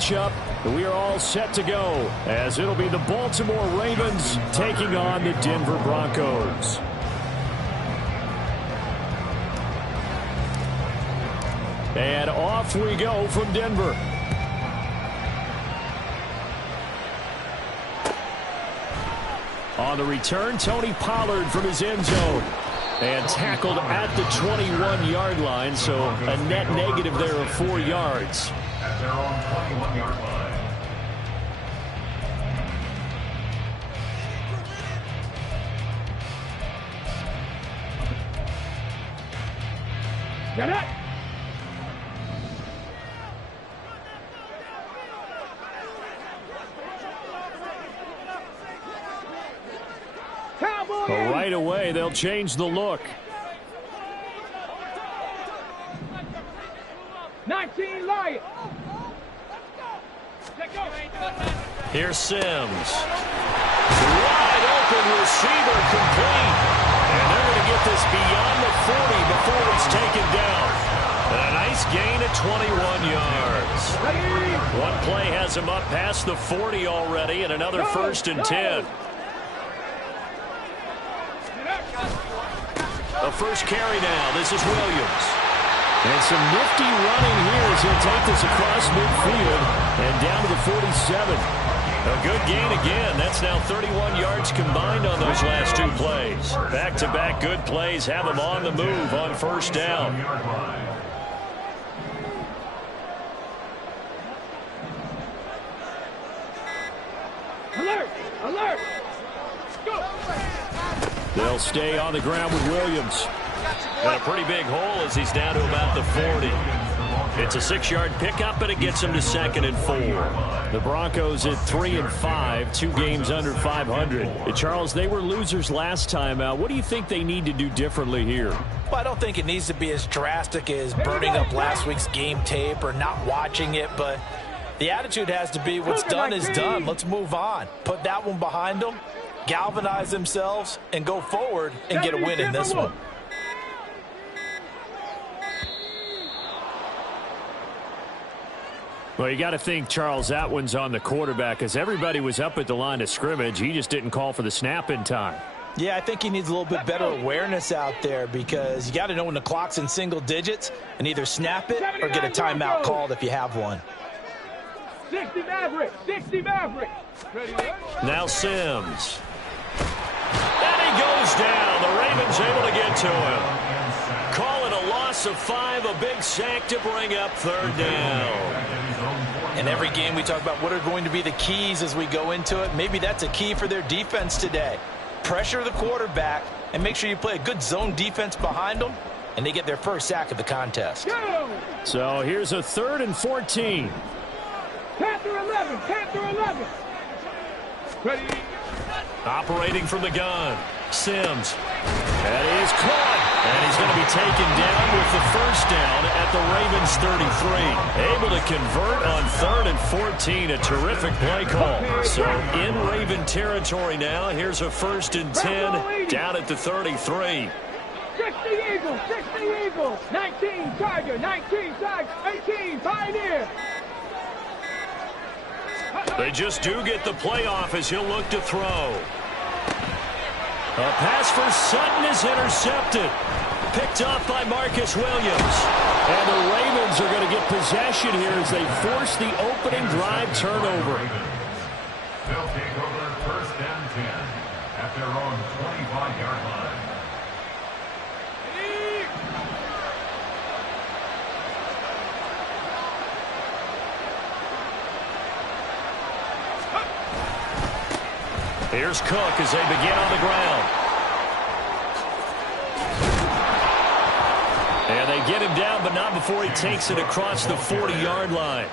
matchup. We are all set to go as it'll be the Baltimore Ravens taking on the Denver Broncos. And off we go from Denver. On the return, Tony Pollard from his end zone. And tackled at the 21-yard line, so a net negative there of 4 yards. At their own 21-yard line. Get it! Well, right away, they'll change the look. 19 Lion. Here's Sims. Wide open receiver complete. And they're going to get this beyond the 40 before it's taken down. And a nice gain at 21 yards. One play has him up past the 40 already, and another 1st and 10. The first carry now. This is Williams. And some nifty running here as he'll take this across midfield and down to the 47. A good gain again. That's now 31 yards combined on those last 2 plays. Back-to-back good plays have him on the move on 1st down. Alert! Alert! Go! They'll stay on the ground with Williams. And a pretty big hole as he's down to about the 40. It's a 6-yard pickup, and it gets him to 2nd and 4. The Broncos at 3-5, 2 games under 500. Charles, they were losers last time out. What do you think they need to do differently here? Well, I don't think it needs to be as drastic as burning up last week's game tape or not watching it, but the attitude has to be what's done is done. Let's move on. Put that one behind them, galvanize themselves, and go forward and get a win in this one. Well, you got to think, Charles, that one's on the quarterback as everybody was up at the line of scrimmage. He just didn't call for the snap in time. Yeah, I think he needs a little bit better awareness out there because you got to know when the clock's in single digits and either snap it or get a timeout called if you have one. 60 Maverick! 60 Maverick! Now Sims. And he goes down. The Ravens able to get to him. Call it a loss of 5, a big sack to bring up 3rd down. In every game we talk about what are going to be the keys as we go into it. Maybe that's a key for their defense today. Pressure the quarterback and make sure you play a good zone defense behind them, and they get their first sack of the contest. So here's a 3rd and 14. Panther 11! Panther 11! Ready? Operating from the gun. Sims. That is caught. And he's going to be taken down with the 1st down at the Ravens 33. Able to convert on 3rd and 14. A terrific play call. So in Raven territory now. Here's a 1st and 10 down at the 33. 60 Eagles! 60 Eagles! 19 Tiger! 19 Tiger! 18 Pioneer! They just do get the playoff as he'll look to throw. A pass for Sutton is intercepted. Picked off by Marcus Williams. And the Ravens are going to get possession here as they force the opening drive turnover. They'll take over 1st and 10 at their own 25-yard line. Here's Cook as they begin on the ground. And they get him down, but not before he takes it across the 40-yard line.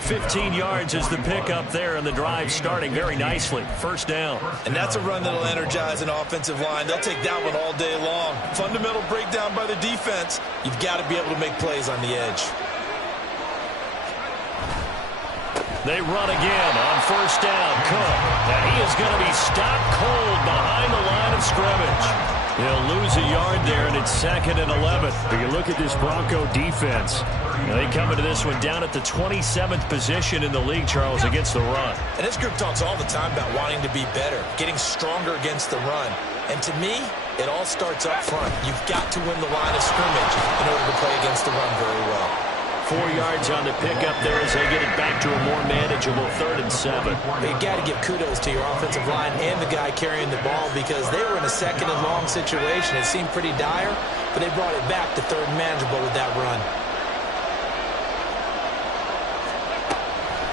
15 yards is the pickup there, and the drive starting very nicely. 1st down. And that's a run that'll energize an offensive line. They'll take that one all day long. Fundamental breakdown by the defense. You've got to be able to make plays on the edge. They run again on 1st down. Cook. And he is going to be stopped cold behind the line of scrimmage. He'll lose a yard there, and it's 2nd and 11. If you look at this Bronco defense, they come into this one down at the 27th position in the league, Charles, against the run. And this group talks all the time about wanting to be better, getting stronger against the run. And to me, it all starts up front. You've got to win the line of scrimmage in order to play against the run very well. 4 yards on the pickup there as they get it back to a more manageable 3rd and 7. You got to give kudos to your offensive line and the guy carrying the ball because they were in a 2nd and long situation. It seemed pretty dire, but they brought it back to 3rd and manageable with that run.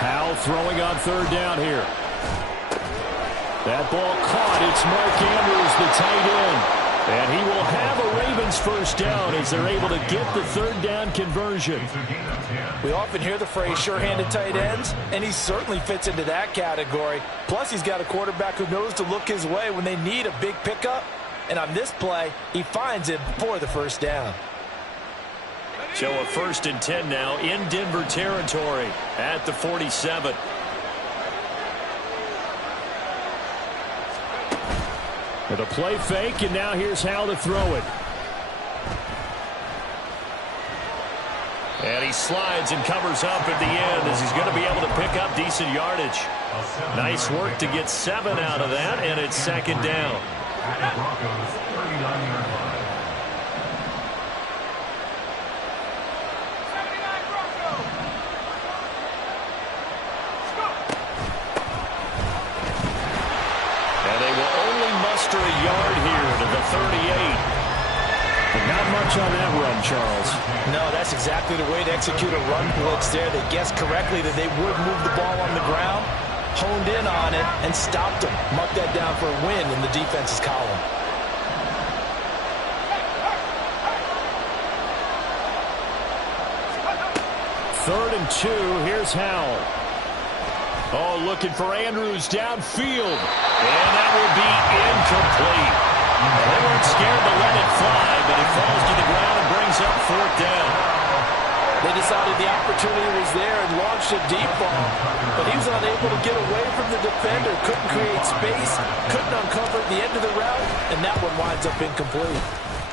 Howell throwing on 3rd down here. That ball caught. It's Mark Andrews, the tight end. And he will have a Ravens first down as they're able to get the 3rd down conversion. We often hear the phrase sure-handed tight ends, and he certainly fits into that category. Plus, he's got a quarterback who knows to look his way when they need a big pickup. And on this play, he finds it for the first down. So a 1st and 10 now in Denver territory at the 47. With a play fake, and now here's how to throw it. And he slides and covers up at the end as he's going to be able to pick up decent yardage. Nice work to get 7 out of that, and it's 2nd down. A yard here to the 38. But not much on that run, Charles. No, that's exactly the way to execute a run blitz there. They guessed correctly that they would move the ball on the ground, honed in on it, and stopped them. Mark that down for a win in the defense's column. Third and 2. Here's Howell. Oh, looking for Andrews downfield. And that will be incomplete. They weren't scared to let it fly, but it falls to the ground and brings up 4th down. They decided the opportunity was there and launched a deep ball. But he was unable to get away from the defender. Couldn't create space. Couldn't uncover the end of the route. And that one winds up incomplete.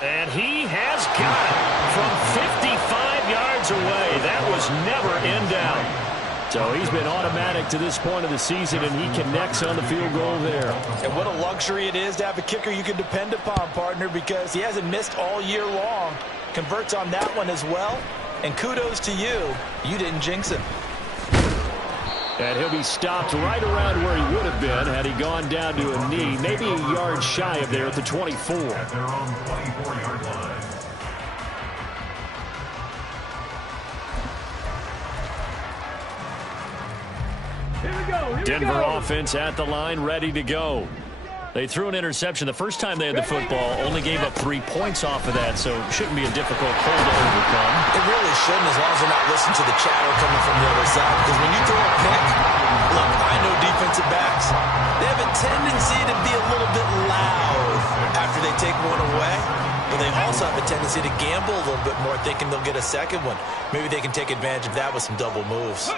And he has got it from 55 yards away. That was never in doubt. So he's been automatic to this point of the season, and he connects on the field goal there. And what a luxury it is to have a kicker you can depend upon, partner, because he hasn't missed all year long. Converts on that one as well. And kudos to you. You didn't jinx him. And he'll be stopped right around where he would have been had he gone down to a knee, maybe a yard shy of there at the 24. At their own 24-yard line. Denver offense at the line, ready to go. They threw an interception the first time they had the football, only gave up 3 points off of that, so it shouldn't be a difficult hole to overcome. It really shouldn't, as long as they're not listening to the chatter coming from the other side. Because when you throw a pick, look, I know defensive backs, they have a tendency to be a little bit loud after they take one away. But they also have a tendency to gamble a little bit more, thinking they'll get a second one. Maybe they can take advantage of that with some double moves.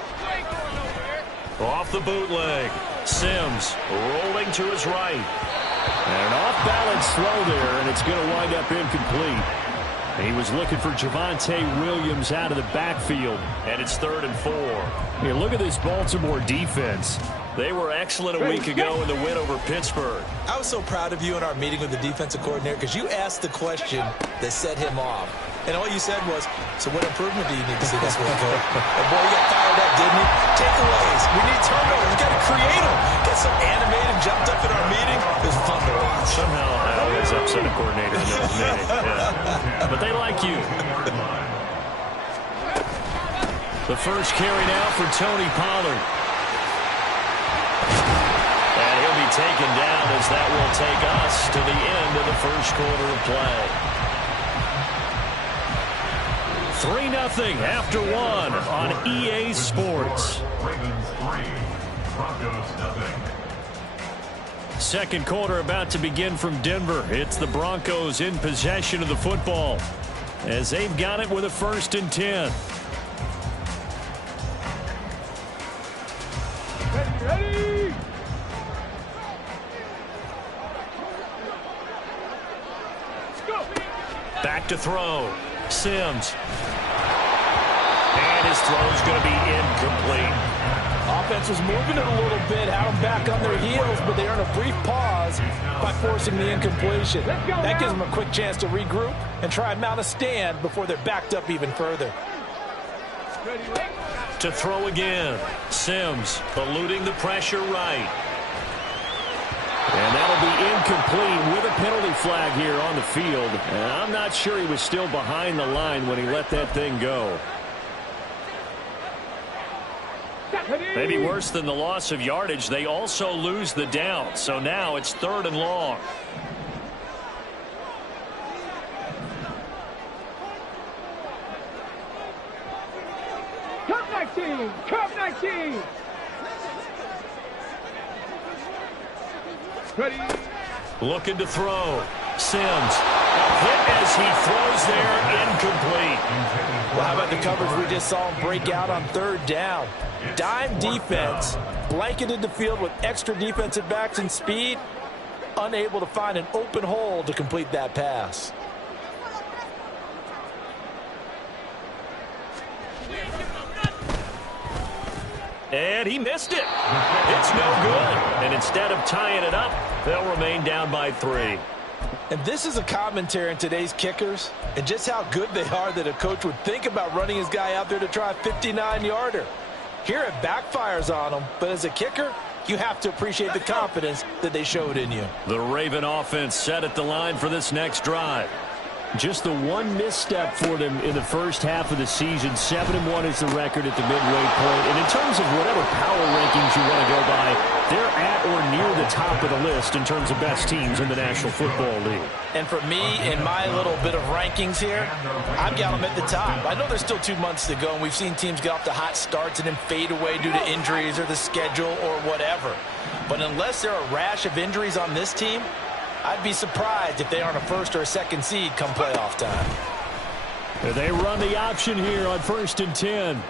Off the bootleg. Sims rolling to his right. And an off-balance throw there, and it's going to wind up incomplete. He was looking for Javonte Williams out of the backfield, and it's 3rd and 4. Hey, look at this Baltimore defense. They were excellent a week ago in the win over Pittsburgh. I was so proud of you in our meeting with the defensive coordinator because you asked the question that set him off. And all you said was, so what improvement do you need to see this week, Coach? And boy, he got fired up, didn't he? Takeaways. We need turnovers. We've got to create them. Got so animated, jumped up in our meeting. It was fun to watch. Somehow I always upset a coordinator in the middle of the meeting. Yeah. But they like you. The first carry now for Tony Pollard. And he'll be taken down as that will take us to the end of the first quarter of play. 3-0 after 1 on EA Sports. Ravens 3, Broncos 0. Second quarter about to begin from Denver. It's the Broncos in possession of the football as they've got it with a 1st and 10. Ready! back to throw. Sims. And his throw's going to be incomplete. Offense was moving it a little bit, had them back on their heels, but they earned a brief pause by forcing the incompletion. That gives them a quick chance to regroup and try and mount a stand before they're backed up even further. To throw again. Sims eluding the pressure right. And that'll be incomplete with a penalty flag here on the field. And I'm not sure he was still behind the line when he let that thing go. Maybe worse than the loss of yardage, they also lose the down. So now it's 3rd and long. Cup 19! Cup 19! Ready? Looking to throw. Sims. Hit as he throws there, incomplete. Well, how about the coverage we just saw him break out on 3rd down? Dime defense, blanketed the field with extra defensive backs and speed, unable to find an open hole to complete that pass. And he missed it. It's no good. And instead of tying it up, they'll remain down by 3. And this is a commentary on today's kickers and just how good they are that a coach would think about running his guy out there to try a 59-yarder. Here it backfires on him, but as a kicker, you have to appreciate the confidence that they showed in you. The Raven offense set at the line for this next drive. Just the one misstep for them in the first half of the season. 7-1 is the record at the midway point. And in terms of whatever power rankings you want to go by, they're at or near the top of the list in terms of best teams in the National Football League. And for me, in my little bit of rankings here, I've got them at the top. I know there's still 2 months to go, and we've seen teams get off to hot starts and then fade away due to injuries or the schedule or whatever. But unless there are a rash of injuries on this team, I'd be surprised if they aren't a 1st or a 2nd seed come playoff time. They run the option here on 1st and 10.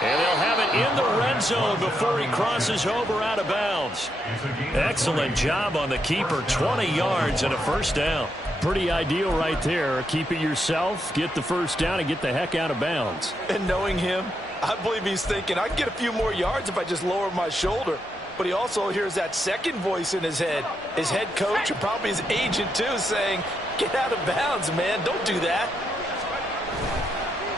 And they'll have it in the red zone before he crosses over out of bounds. Excellent job on the keeper. 20 yards and a 1st down. Pretty ideal right there. Keep it yourself, get the 1st down, and get the heck out of bounds. And knowing him, I believe he's thinking, I can get a few more yards if I just lower my shoulder. But he also hears that second voice in his head. His head coach and probably his agent, too, saying, get out of bounds, man. Don't do that.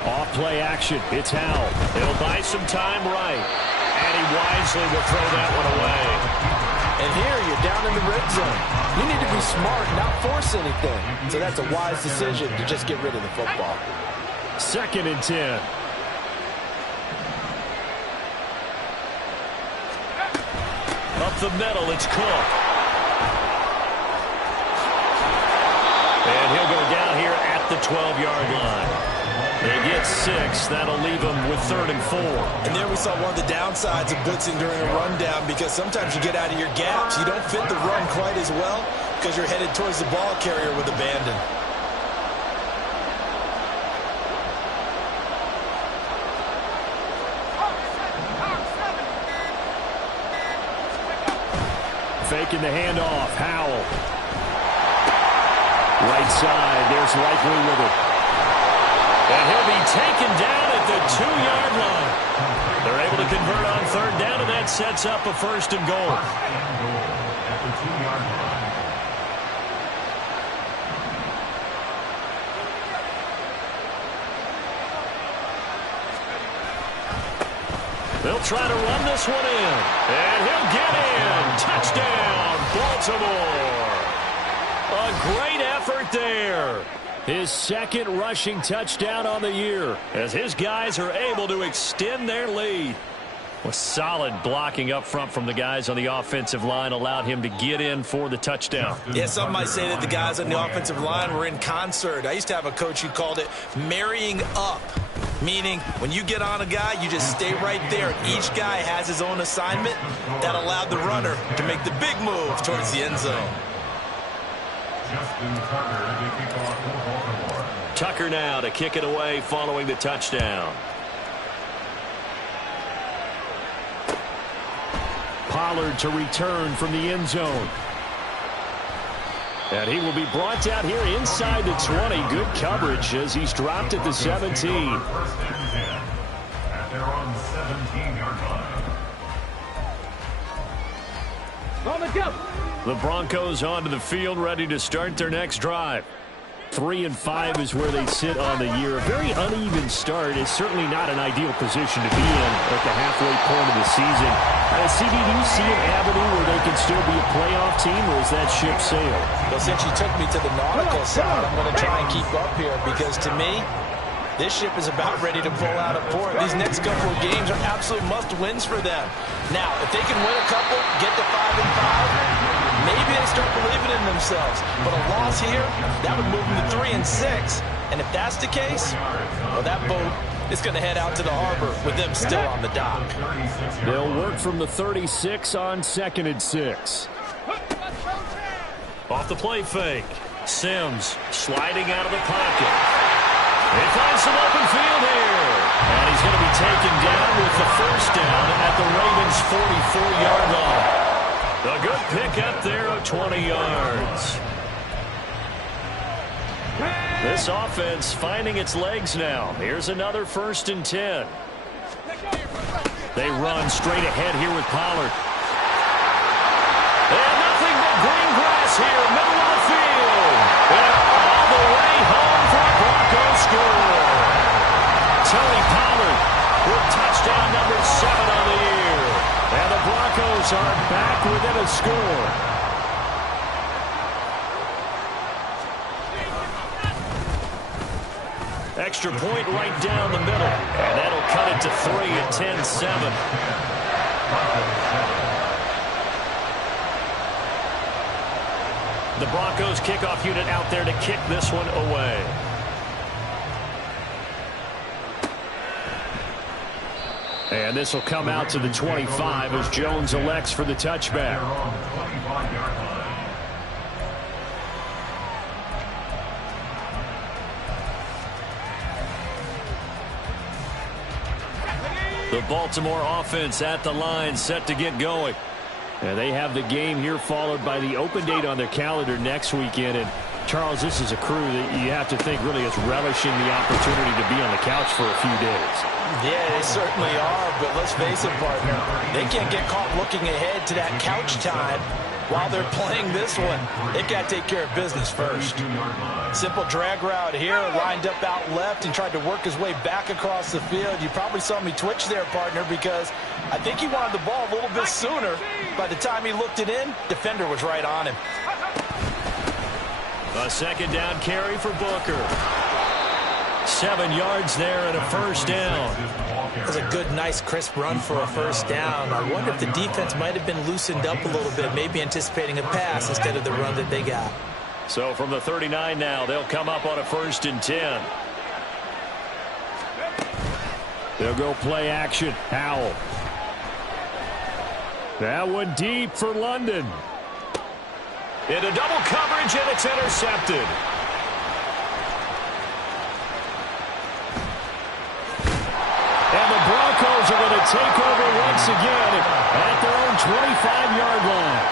Off-play action. It's Howell. He'll buy some time right. And he wisely will throw that one away. And here you're down in the red zone. You need to be smart, not force anything. So that's a wise decision to just get rid of the football. 2nd and 10. Up the middle, it's Cook. And he'll go down here at the 12-yard line. They get 6. That'll leave them with 3rd and 4. And there we saw one of the downsides of blitzing during a rundown, because sometimes you get out of your gaps. You don't fit the run quite as well because you're headed towards the ball carrier with abandon. Faking the handoff. Howell. Right side. There's Likely with it. And he'll be taken down at the 2-yard line. They're able to convert on 3rd down, and that sets up a 1st and goal. At the 2-yard line. They'll try to run this one in. And he'll get in. Touchdown, Baltimore. A great effort there. His 2nd rushing touchdown on the year as his guys are able to extend their lead. Well, solid blocking up front from the guys on the offensive line allowed him to get in for the touchdown. Yeah, some might say that the guys on the offensive line were in concert. I used to have a coach who called it marrying up, meaning when you get on a guy, you just stay right there. Each guy has his own assignment. That allowed the runner to make the big move towards the end zone. Tucker now to kick it away following the touchdown. Pollard to return from the end zone. And he will be brought down here inside the 20. Good coverage as he's dropped at the 17. First and 10 at their own 17-yard line. On the jump. The Broncos onto the field, ready to start their next drive. 3-5 is where they sit on the year. A very uneven start is certainly not an ideal position to be in at the halfway point of the season. CD, do you see an avenue where they can still be a playoff team, or is that ship sailed? Well, since you took me to the nautical side, I'm going to try and keep up here because to me, this ship is about ready to pull out of port. These next couple of games are absolute must-wins for them. Now, if they can win a couple, get to 5-5, maybe they start believing in themselves. But a loss here, that would move them to 3-6. And if that's the case, well, that boat is going to head out to the harbor with them still on the dock. They'll work from the 36 on 2nd and 6. Off the play fake. Sims sliding out of the pocket. They find some open field here. And he's going to be taken down with the first down at the Ravens' 44-yard line. A good pickup there of 20 yards. This offense finding its legs now. Here's another 1st and 10. They run straight ahead here with Pollard. And nothing but green grass here, middle of the field. And all the way home for a Broncos score. Tony Pollard with touchdown number 7 on the year. And the Broncos are back within a score. Extra point right down the middle. And that'll cut it to 3 at 10-7. The Broncos kickoff unit out there to kick this one away. And this will come out to the 25 as Jones elects for the touchback. The Baltimore offense at the line, set to get going. And they have the game here followed by the open date on their calendar next weekend. And Charles, this is a crew that you have to think really is relishing the opportunity to be on the couch for a few days. Yeah, they certainly are, but let's face it, partner. They can't get caught looking ahead to that couch time while they're playing this one. They've got to take care of business first. Simple drag route here, lined up out left and tried to work his way back across the field. You probably saw me twitch there, partner, because I think he wanted the ball a little bit sooner. By the time he looked it in, defender was right on him. A 2nd down carry for Booker. 7 yards there and a first down. It was a good, nice, crisp run for a first down. I wonder if the defense might have been loosened up a little bit, maybe anticipating a pass instead of the run that they got. So from the 39 now, they'll come up on a 1st and 10. They'll go play action. Howell. That one deep for London. Into double coverage, and it's intercepted. And the Broncos are going to take over once again at their own 25-yard line.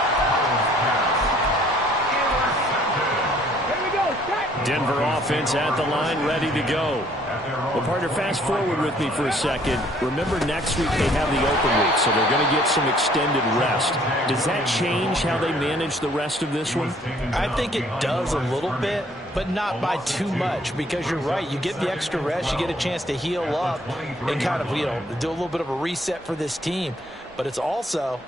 Denver offense at the line, ready to go. Well, partner, fast forward with me for a second. Remember, next week they have the open week, so they're going to get some extended rest. Does that change how they manage the rest of this one? I think it does a little bit, but not by too much, because you're right. You get the extra rest, you get a chance to heal up and kind of, do a little bit of a reset for this team. But it's also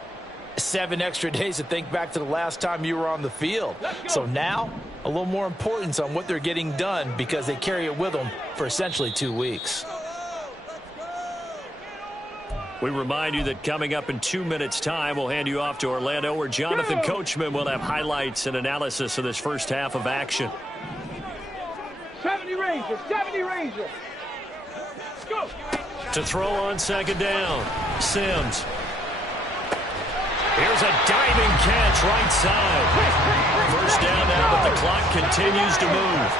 7 extra days to think back to the last time you were on the field. So now, a little more importance on what they're getting done because they carry it with them for essentially 2 weeks. We remind you that coming up in 2 minutes' time, we'll hand you off to Orlando, where Jonathan Coachman will have highlights and analysis of this first half of action. 70 Rangers, 70 Rangers. Go. To throw on 2nd down, Sims. Here's a diving catch right side. First down now, but the clock continues to move.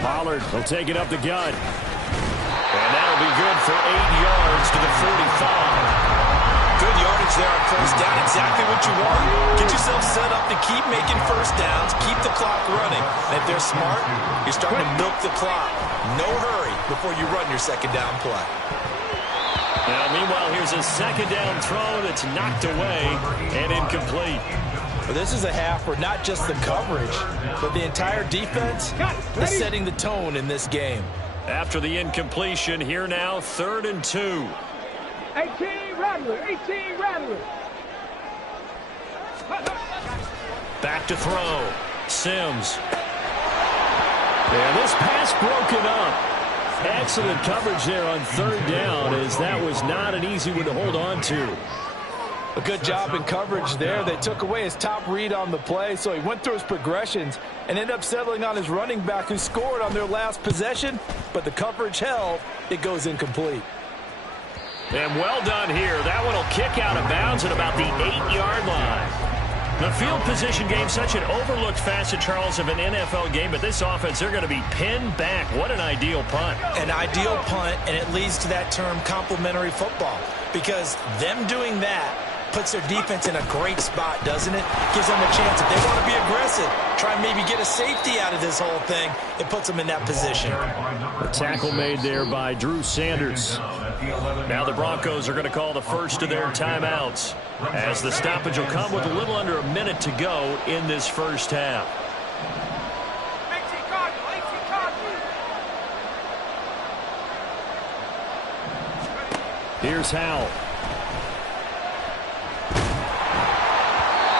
Pollard will take it up the gut. And that'll be good for 8 yards to the 45. Good yardage coverage there on first down. Exactly what you want. Get yourself set up to keep making first downs, keep the clock running. And if they're smart, you're starting to milk the clock. No hurry before you run your second down play. Now, meanwhile, here's a second down throw that's knocked away and incomplete. Well, this is a half where not just the coverage, but the entire defense is setting the tone in this game. After the incompletion, here now, 3rd and 2. 18 Rattler, 18 Rattler. Back to throw. Sims. And this pass broken up. Excellent coverage there on 3rd down, as that was not an easy one to hold on to. A good job in coverage there. They took away his top read on the play, so he went through his progressions and ended up settling on his running back who scored on their last possession, but the coverage held. It goes incomplete. And well done here. That one will kick out of bounds at about the 8-yard line. The field position game, such an overlooked facet, Charles, of an NFL game, but this offense, they're going to be pinned back. What an ideal punt. An ideal punt, and it leads to that term complementary football, because them doing that puts their defense in a great spot, doesn't it? Gives them a chance. If they want to be aggressive, try and maybe get a safety out of this whole thing, it puts them in that position. A tackle made there by Drew Sanders. Now the Broncos are going to call the first of their timeouts, as the stoppage will come with a little under a minute to go in this first half. Here's Howell.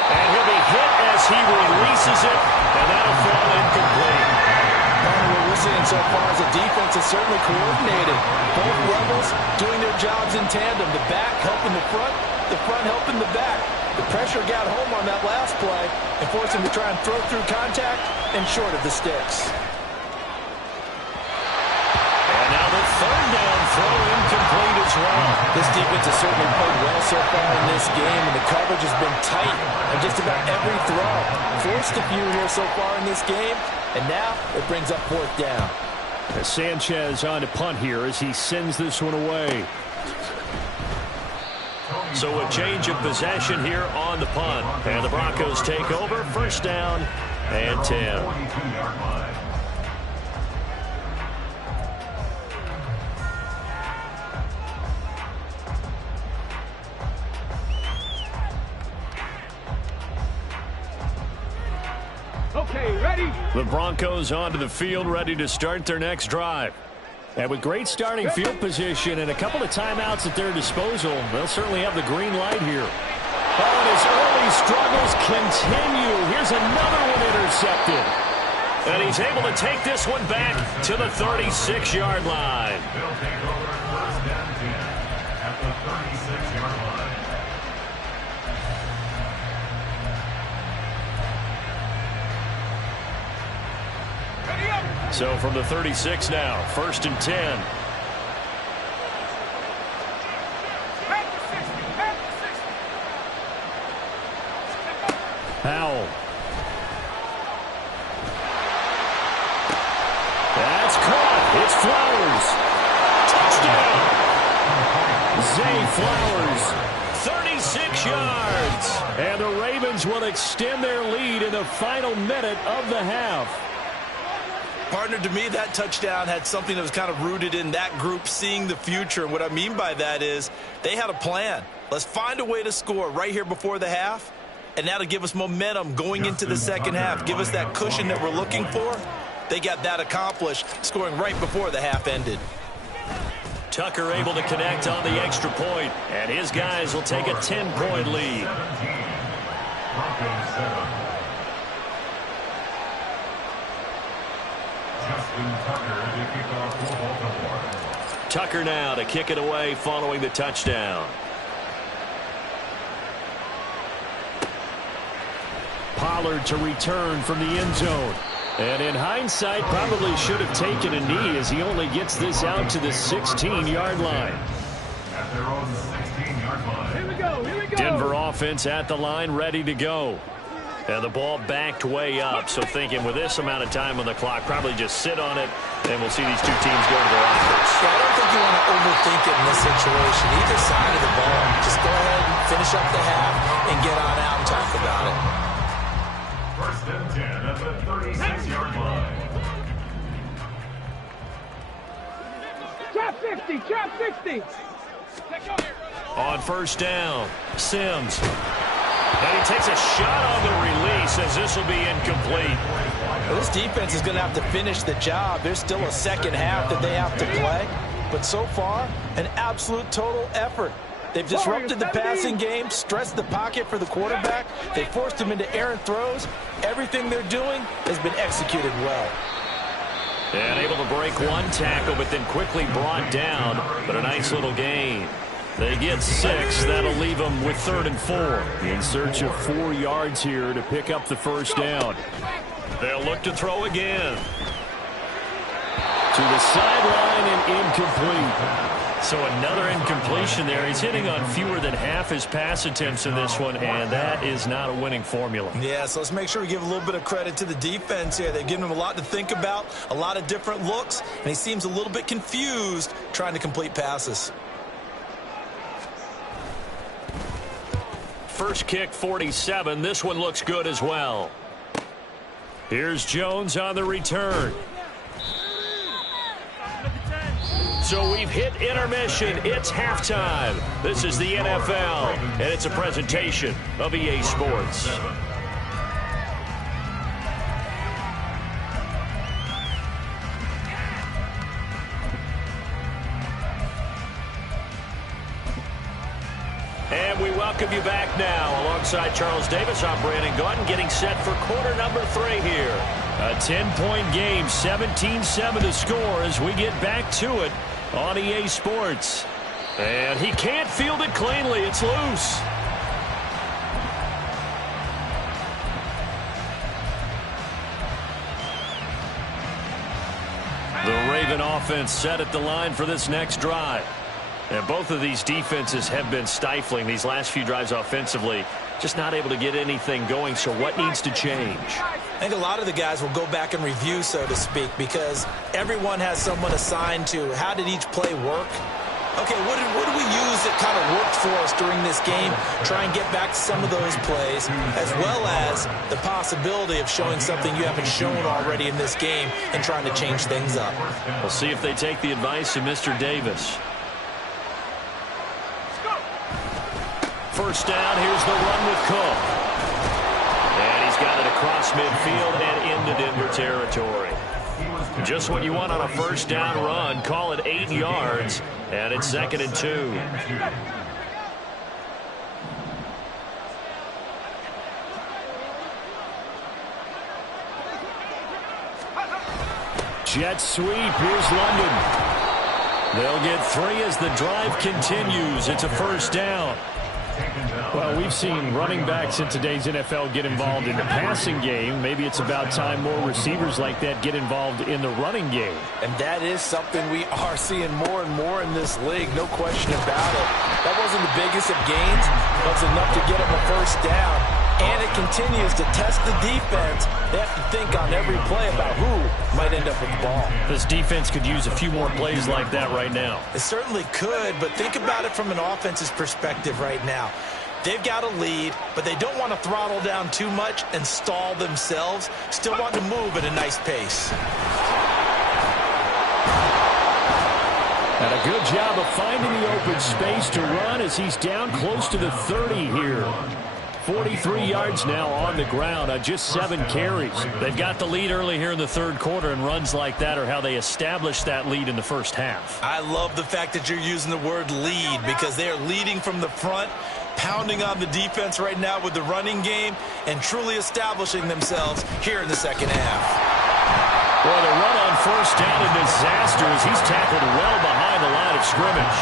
And he'll be hit as he releases it, and that'll fall incomplete. What we're seeing so far is the defense is certainly coordinated. Both levels doing their jobs in tandem. The back helping the front helping the back. The pressure got home on that last play and forced him to try and throw through contact and short of the sticks. And now the 3rd down throw incomplete as well. This defense has certainly played well so far in this game, and the coverage has been tight on just about every throw. Forced a few here so far in this game, and now it brings up 4th down. As Sanchez on to punt here as he sends this one away. So a change of possession here on the punt. And the Broncos take over. 1st down and 10. Okay, ready? The Broncos onto the field, ready to start their next drive. And with great starting field position and a couple of timeouts at their disposal, they'll certainly have the green light here. Oh, and his early struggles continue. Here's another one intercepted. And he's able to take this one back to the 36-yard line. They'll take over 1st and 10 at the 36-yard line. So from the 36 now, 1st and 10. Howell. That's caught. It's Flowers. Touchdown. Zay Flowers. 36 yards. And the Ravens will extend their lead in the final minute of the half. Partner, to me, that touchdown had something that was kind of rooted in that group seeing the future. And what I mean by that is they had a plan. Let's find a way to score right here before the half, and that'll give us momentum going into the second half, give us that cushion that we're looking for. They got that accomplished, scoring right before the half ended. Tucker able to connect on the extra point, and his guys will take a 10-point lead. Broncos 7. Tucker now to kick it away following the touchdown. Pollard to return from the end zone. And in hindsight, probably should have taken a knee as he only gets this out to the 16-yard line. At their own 16-yard line. Here we go, here we go. Denver offense at the line, ready to go. And the ball backed way up, so thinking with this amount of time on the clock, probably just sit on it, and we'll see these two teams go to their offense. Yeah, I don't think you want to overthink it in this situation. Either side of the ball, just go ahead and finish up the half and get on out and talk about it. First and 10 at the 36-yard line. Trap 50, trap 60. On first down, Sims. And he takes a shot on the release as this will be incomplete. Well, this defense is going to have to finish the job. There's still a second half that they have to play. But so far, an absolute total effort. They've disrupted the passing game, stressed the pocket for the quarterback. They forced him into errant throws. Everything they're doing has been executed well. And able to break one tackle, but then quickly brought down. But a nice little gain. They get 6. That'll leave them with 3rd and 4. In search of 4 yards here to pick up the first down. They'll look to throw again. To the sideline and incomplete. So another incompletion there. He's hitting on fewer than half his pass attempts in this one, and that is not a winning formula. Yeah, so let's make sure we give a little bit of credit to the defense here. They've given him a lot to think about, a lot of different looks, and he seems a little bit confused trying to complete passes. First kick, 47. This one looks good as well. Here's Jones on the return. So we've hit intermission. It's halftime. This is the NFL, and it's a presentation of EA Sports. And we welcome you back now. Alongside Charles Davis, I'm Brandon Gordon, getting set for quarter number 3 here. A 10-point game, 17-7 to score as we get back to it on EA Sports. And he can't field it cleanly. It's loose. The Raven offense set at the line for this next drive. And both of these defenses have been stifling these last few drives offensively. Just not able to get anything going, so what needs to change? I think a lot of the guys will go back and review, so to speak, because everyone has someone assigned to how did each play work. Okay, what do we use that kind of worked for us during this game? Try and get back to some of those plays, as well as the possibility of showing something you haven't shown already in this game and trying to change things up. We'll see if they take the advice of Mr. Davis. First down, here's the run with Cook. And he's got it across midfield and into Denver territory. Just what you want on a first down run. Call it 8 yards, and it's 2nd and 2. Jet sweep. Here's London. They'll get 3 as the drive continues. It's a first down. Well, we've seen running backs in today's NFL get involved in the passing game. Maybe it's about time more receivers like that get involved in the running game. And that is something we are seeing more and more in this league, no question about it. That wasn't the biggest of gains, but it's enough to get them a first down. And it continues to test the defense. They have to think on every play about who might end up with the ball. This defense could use a few more plays like that right now. It certainly could, but think about it from an offense's perspective right now. They've got a lead, but they don't want to throttle down too much and stall themselves. Still want to move at a nice pace. And a good job of finding the open space to run as he's down close to the 30 here. 43 yards now on the ground on just 7 carries. They've got the lead early here in the third quarter, and runs like that are how they established that lead in the first half. I love the fact that you're using the word lead because they are leading from the front, pounding on the defense right now with the running game, and truly establishing themselves here in the second half. Well, the run on first down, a disaster as he's tackled well behind the line of scrimmage.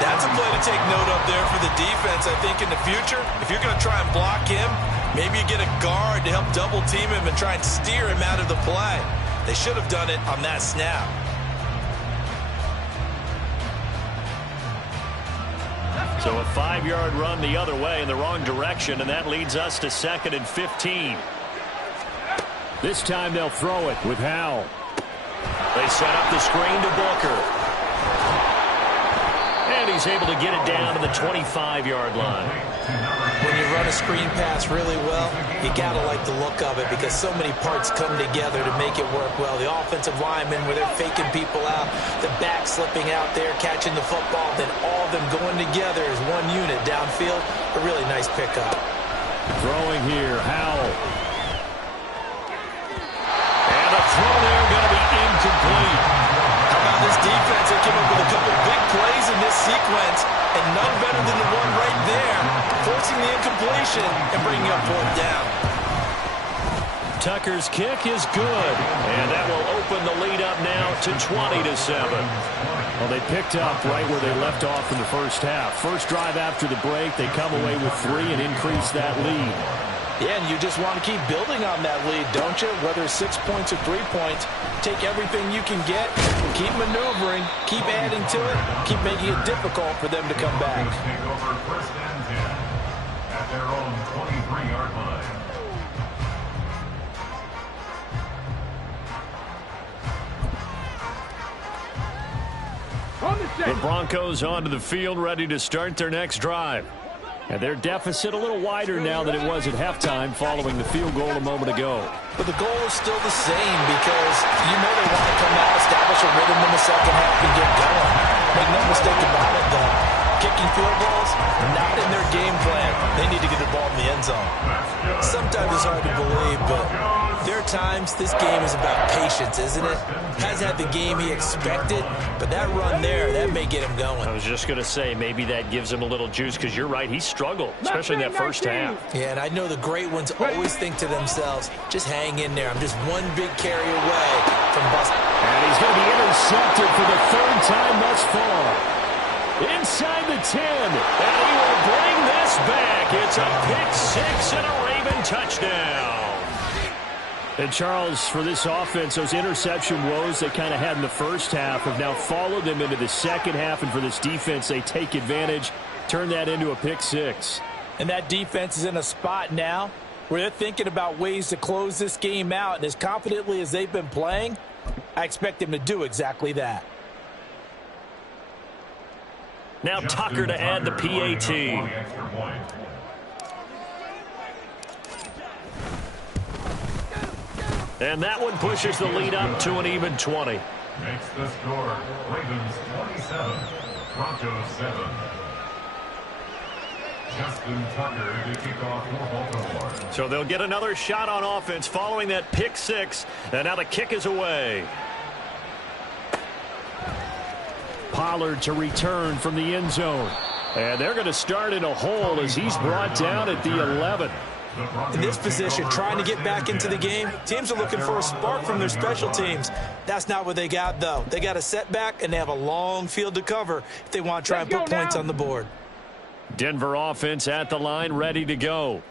That's a play to take note of there for the defense. I think in the future, if you're going to try and block him, maybe you get a guard to help double team him and try and steer him out of the play. They should have done it on that snap. So a 5-yard run the other way in the wrong direction, and that leads us to 2nd and 15. This time they'll throw it with Howell. They set up the screen to Booker. And he's able to get it down to the 25-yard line. When you run a screen pass really well, you got to like the look of it because so many parts come together to make it work well. The offensive linemen, where they're faking people out, the back slipping out there, catching the football, then all of them going together as one unit downfield. A really nice pickup. Throwing here, Howell. And a throw there going to be incomplete. How about this defense? They came up with a couple big plays in this sequence, and none better than the one right there, forcing the incompletion and bringing up 4th down. Tucker's kick is good, and that will open the lead up now to 20-7. Well, they picked up right where they left off in the first half. First drive after the break, they come away with 3 and increase that lead. Yeah, and you just want to keep building on that lead, don't you? Whether it's 6 points or 3 points, take everything you can get, keep maneuvering, keep adding to it, keep making it difficult for them to come back. Take over 1st and 10 at their own 23-yard line. The Broncos onto the field, ready to start their next drive. And their deficit a little wider now than it was at halftime following the field goal a moment ago. But the goal is still the same because you know they want to come out, establish a rhythm in the second half, and get going. Make no mistake about it, though. Kicking field goals, not in their game plan. They need to get the ball in the end zone. Sometimes it's hard to believe, but there are times this game is about patience, isn't it? Has had the game he expected, but that run there, that may get him going. I was just going to say, maybe that gives him a little juice, because you're right, he struggled, especially in that first half. Yeah, and I know the great ones always think to themselves, just hang in there. I'm just one big carry away from busting. And he's going to be intercepted for the 3rd time thus far. Inside the 10. And he will bring this back. It's a pick 6 and a Raven touchdown. And Charles, for this offense, those interception woes they kind of had in the first half have now followed them into the second half. And for this defense, they take advantage, turn that into a pick 6. And that defense is in a spot now where they're thinking about ways to close this game out. And as confidently as they've been playing, I expect them to do exactly that. Now Tucker to add the PAT. And that one pushes the lead up to an even 20. Makes the score Ravens 27, Broncos 7. Justin Tucker to kick off for Baltimore. So they'll get another shot on offense following that pick 6. And now the kick is away. Pollard to return from the end zone. And they're going to start in a hole as he's brought down at the 11. In this position, trying to get back into the game, teams are looking for a spark from their special teams. That's not what they got, though. They got a setback, and they have a long field to cover if they want to try and put points on the board. Denver offense at the line, ready to go.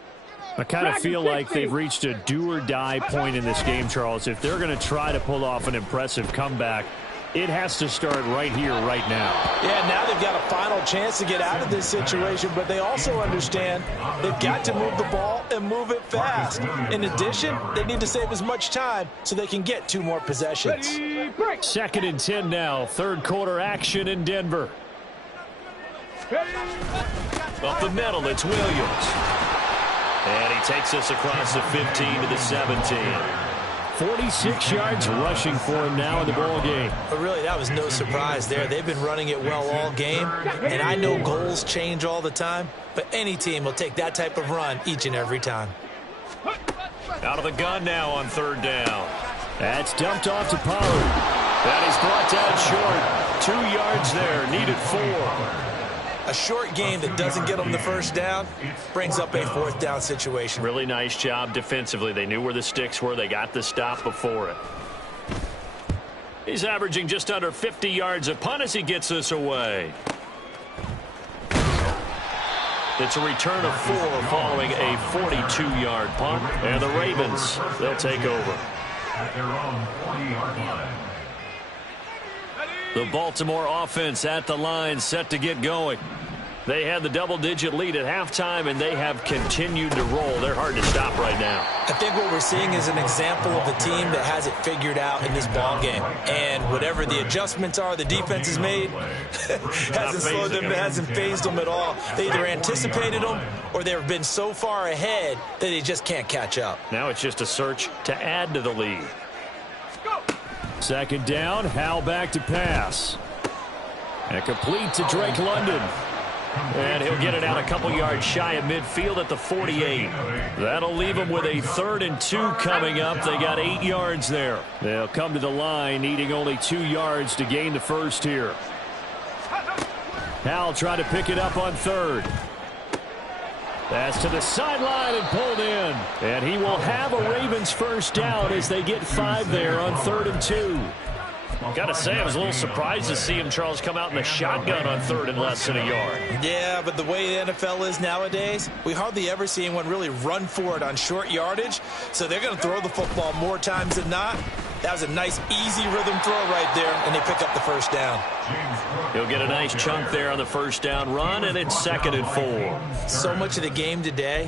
I kind of feel like they've reached a do-or-die point in this game, Charles. If they're going to try to pull off an impressive comeback, it has to start right here, right now. Yeah, now they've got a final chance to get out of this situation, but they also understand they've got to move the ball and move it fast. In addition, they need to save as much time so they can get 2 more possessions. 2nd and 10 now. 3rd quarter action in Denver. Up the middle, it's Williams. And he takes us across the 15 to the 17. 46 yards rushing for him now in the ball game. But really, that was no surprise there. They've been running it well all game, and I know goals change all the time, but any team will take that type of run each and every time. Out of the gun now on 3rd down. That's dumped off to Pollard. That is brought down short. 2 yards there, needed 4. A short game that doesn't get them the first down brings up a 4th down situation. Really nice job defensively. They knew where the sticks were. They got the stop before it. He's averaging just under 50 yards a punt as he gets this away. It's a return of 4 following a 42-yard punt. And the Ravens, they'll take over. At their own 40-yard line. The Baltimore offense at the line, set to get going. They had the double-digit lead at halftime, and they have continued to roll. They're hard to stop right now. I think what we're seeing is an example of a team that has it figured out in this ball game. And whatever the adjustments are the defense has made hasn't slowed them, hasn't fazed them at all. They either anticipated them or they've been so far ahead that they just can't catch up. Now it's just a search to add to the lead. Second down, Howell back to pass. And complete to Drake London. And he'll get it out a couple yards shy of midfield at the 48. That'll leave them with a 3rd and 2 coming up. They got 8 yards there. They'll come to the line needing only 2 yards to gain the first here. Howell trying to pick it up on 3rd. That's to the sideline and pulled in. And he will have a Ravens first down as they get 5 there on 3rd and 2. Got to say, I was a little surprised to see him, Charles, come out in the shotgun on 3rd and less than a yard. Yeah, but the way the NFL is nowadays, we hardly ever see anyone really run for it on short yardage. So they're going to throw the football more times than not. That was a nice, easy rhythm throw right there, and they pick up the first down. He'll get a nice chunk there on the first down run, and it's 2nd and 4. So much of the game today,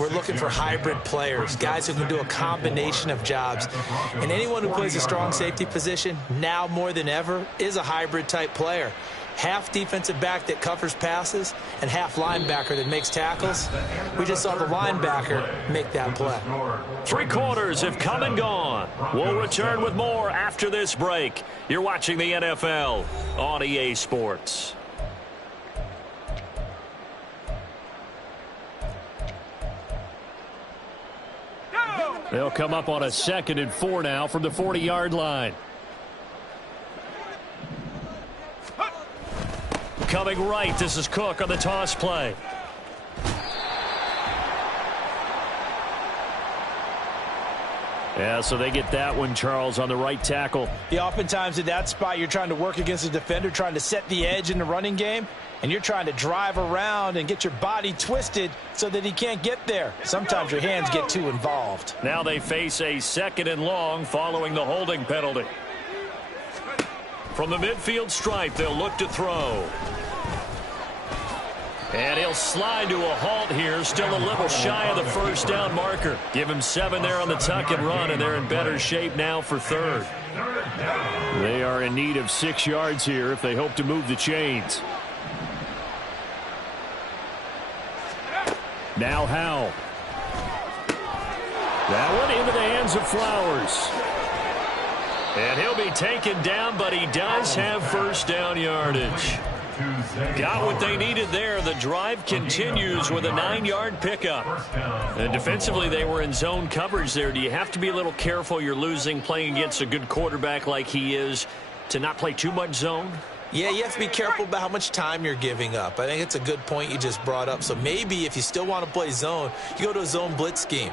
we're looking for hybrid players, guys who can do a combination of jobs. And anyone who plays a strong safety position, now more than ever, is a hybrid-type player. Half defensive back that covers passes and half linebacker that makes tackles. We just saw the linebacker make that play. 3 quarters have come and gone. We'll return with more after this break. You're watching the NFL on EA Sports. They'll come up on a 2nd and 4 now from the 40-yard line. Coming right, this is Cook on the toss play. Yeah, so they get that one, Charles, on the right tackle. Yeah, oftentimes in that spot, you're trying to work against a defender, trying to set the edge in the running game, and you're trying to drive around and get your body twisted so that he can't get there. Sometimes your hands get too involved. Now they face a 2nd and long following the holding penalty. From the midfield stripe, they'll look to throw. And he'll slide to a halt here, still a little shy of the first down marker. Give him 7 there on the tuck and run, and they're in better shape now for 3rd. They are in need of 6 yards here if they hope to move the chains. Now Howell. That one into the hands of Flowers. And he'll be taken down, but he does have first down yardage. Got what they needed there. The drive continues with a 9-yard pickup. And defensively, they were in zone coverage there. Do you have to be a little careful? You're losing, playing against a good quarterback like he is, to not play too much zone? Yeah, you have to be careful about how much time you're giving up. I think it's a good point you just brought up. So maybe if you still want to play zone, you go to a zone blitz scheme.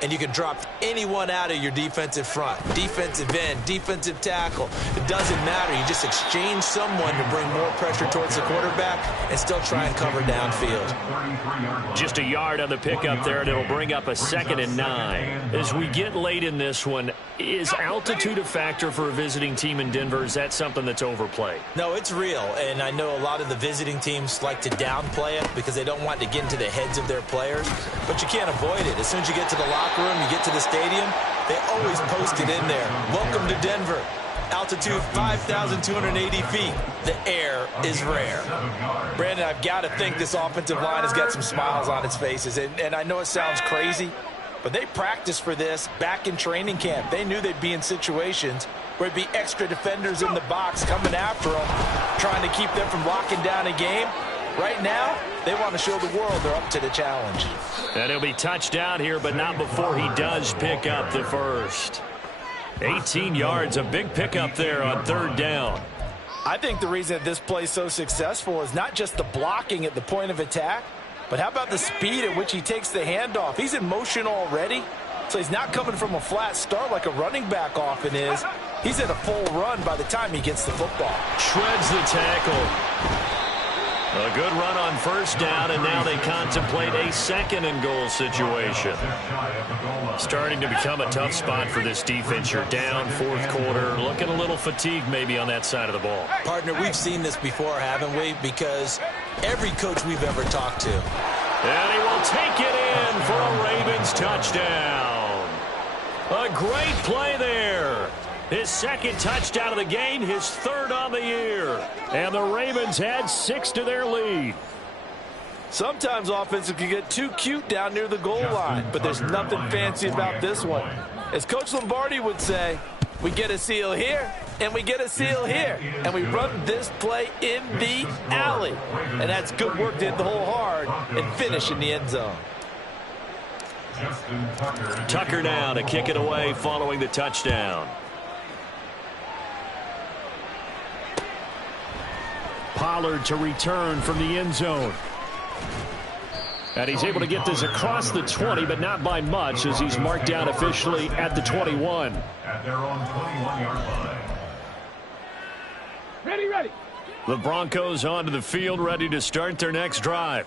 And you can drop anyone out of your defensive front, defensive end, defensive tackle. It doesn't matter. You just exchange someone to bring more pressure towards the quarterback and still try and cover downfield. Just a yard on the pickup there, and it'll bring up a 2nd and 9. As we get late in this one, is altitude a factor for a visiting team in Denver? Is that something that's overplayed? No, it's real. And I know a lot of the visiting teams like to downplay it because they don't want to get into the heads of their players. But you can't avoid it. As soon as you get to the locker room, you get to the stadium, they always post it in there. Welcome to Denver. Altitude 5,280 feet. The air is rare. Brandon, I've got to think this offensive line has got some smiles on its faces. And I know it sounds crazy, but they practiced for this back in training camp. They knew they'd be in situations where it'd be extra defenders in the box coming after them, trying to keep them from locking down a game. Right now, they want to show the world they're up to the challenge. And he'll be touched down here, but not before he does pick up the first. 18 yards, a big pickup there on 3rd down. I think the reason that this play is so successful is not just the blocking at the point of attack, but how about the speed at which he takes the handoff? He's in motion already, so he's not coming from a flat start like a running back often is. He's in a full run by the time he gets the football. Shreds the tackle. A good run on first down, and now they contemplate a 2nd and goal situation. Starting to become a tough spot for this defense. You're down 4th quarter, looking a little fatigued maybe on that side of the ball. Partner, we've seen this before, haven't we? Because every coach we've ever talked to. And he will take it in for a Ravens touchdown. A great play there. His second touchdown of the game, his third on the year. And the Ravens add 6 to their lead. Sometimes offenses can get too cute down near the goal line, but there's nothing fancy about this one. As Coach Lombardi would say, we get a seal here, and we get a seal here, and we run this play in the alley. And that's good work to hit the hole hard and finish in the end zone. Tucker now to kick it away following the touchdown. Pollard to return from the end zone. And he's able to get this across the 20, but not by much, as he's marked down officially at the 21. At their own 21-yard line. Ready. The Broncos onto the field, ready to start their next drive.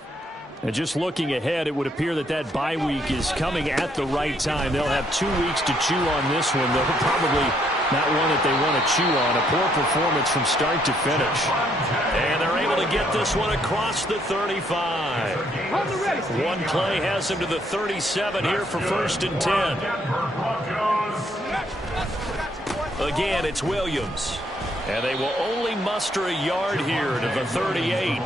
And just looking ahead, it would appear that that bye week is coming at the right time. They'll have 2 weeks to chew on this one, though probably not one that they want to chew on. A poor performance from start to finish. And they're able to get this one across the 35. One play has him to the 37 here for 1st and 10. Again, it's Williams. And they will only muster a yard here to the 38.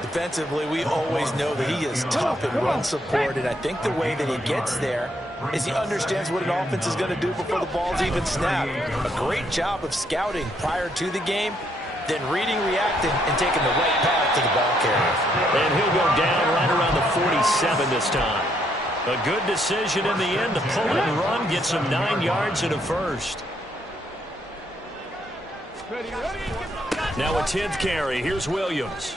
Defensively, we always know that he is tough in run support, and I think the way that he gets there is he understands what an offense is going to do before the ball's even snapped. A great job of scouting prior to the game, then reading, reacting, and taking the right path to the ball carrier. And he'll go down right around the 47 this time. A good decision in the end to pull it and run, get some 9 yards and a first. Now a 10th carry. Here's Williams.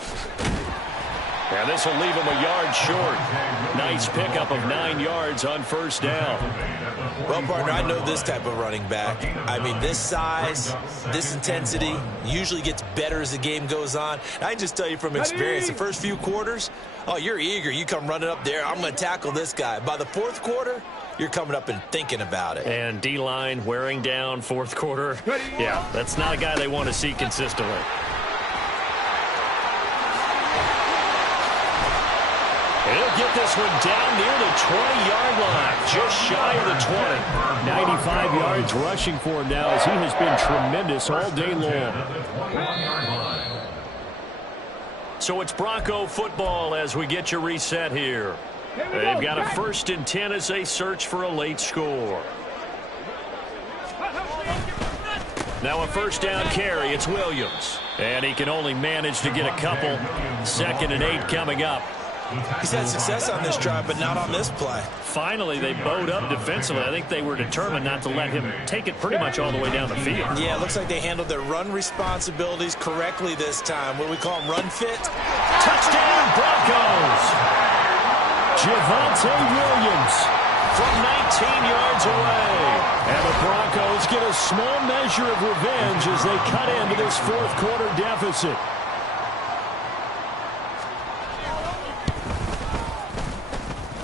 And this will leave him a yard short. Nice pickup of 9 yards on 1st down. Well, partner, I know this type of running back. I mean, this size, this intensity usually gets better as the game goes on. I can just tell you from experience, the first few quarters, oh, you're eager. You come running up there, I'm going to tackle this guy. By the 4th quarter, you're coming up and thinking about it. And D-line wearing down 4th quarter. Yeah, that's not a guy they want to see consistently. He'll get this one down near the 20-yard line, just shy of the 20. 95 yards rushing for him now, as he has been tremendous all day long. So it's Bronco football as we get you reset here. They've got a 1st and 10 as they search for a late score. Now a 1st down carry. It's Williams. And he can only manage to get a couple. 2nd and 8 coming up. He's had success on this drive, but not on this play. Finally, they bowed up defensively. I think they were determined not to let him take it pretty much all the way down the field. Yeah, it looks like they handled their run responsibilities correctly this time. What do we call them, run fit? Touchdown, Broncos! Javonte Williams from 19 yards away. And the Broncos get a small measure of revenge as they cut into this 4th quarter deficit.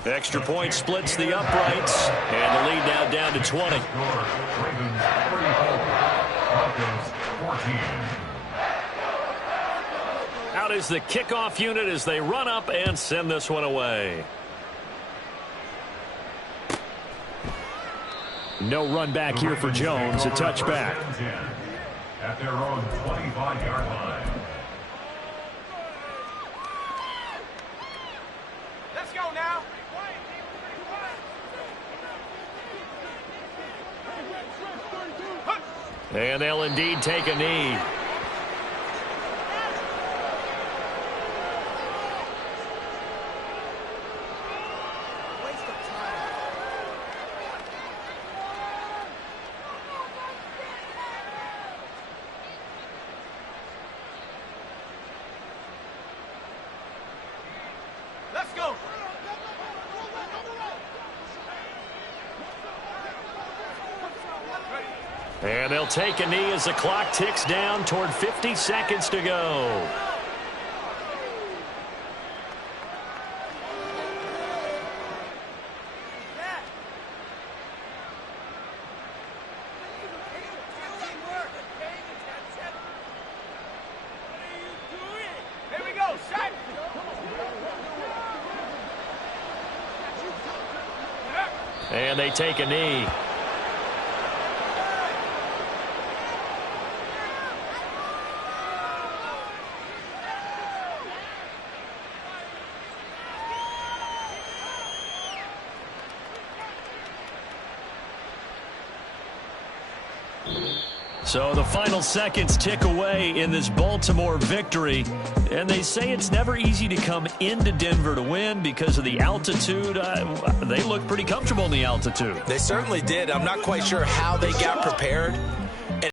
Extra point splits the uprights, and the lead now down to 20. Out is the kickoff unit as they run up and send this one away. No run back here for Jones, a touchback. At their own 25-yard line. Let's go now. And they'll indeed take a knee. Let's go. And they'll take a knee as the clock ticks down toward 50 seconds to go. Here we go. And they take a knee. So the final seconds tick away in this Baltimore victory. And they say it's never easy to come into Denver to win because of the altitude. They look pretty comfortable in the altitude. They certainly did. I'm not quite sure how they got prepared,